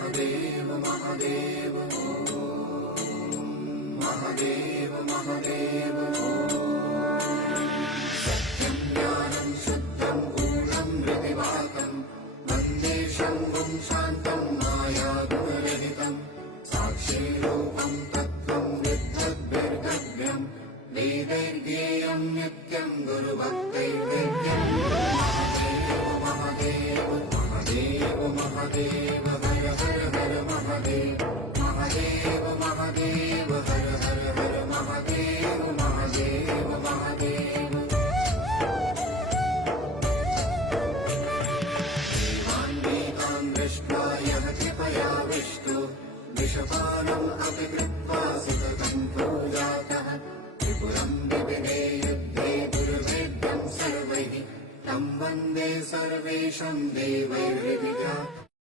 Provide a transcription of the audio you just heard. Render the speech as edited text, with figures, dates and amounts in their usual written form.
महादेव महादेव महादेव महादेव सत्यं ज्ञानं शुद्धं गूढं हृदिवाकं वन्दे शम्भुं शान्तं मायागुणरहितं साक्षीरूपं तत्त्वं विद्धद्भिर्गव्यं वेदैर्ज्ञेयं नित्यं गुरुभक्तैर्वेद्यं महादेव महादेव महादेव हर हर हर महादेव महादेव महादेव हर हर हर महादेव महादेव महादेव देवान्वेतान् दृष्ट्वा यः कृपया विष्टो विषपानम् अपि कृत्वा सुतकम्पो जातः त्रिपुरम् विविधे युद्धे दुर्भेद्यम् सर्वैः तं वन्दे सर्वेषां देवैर्हृदि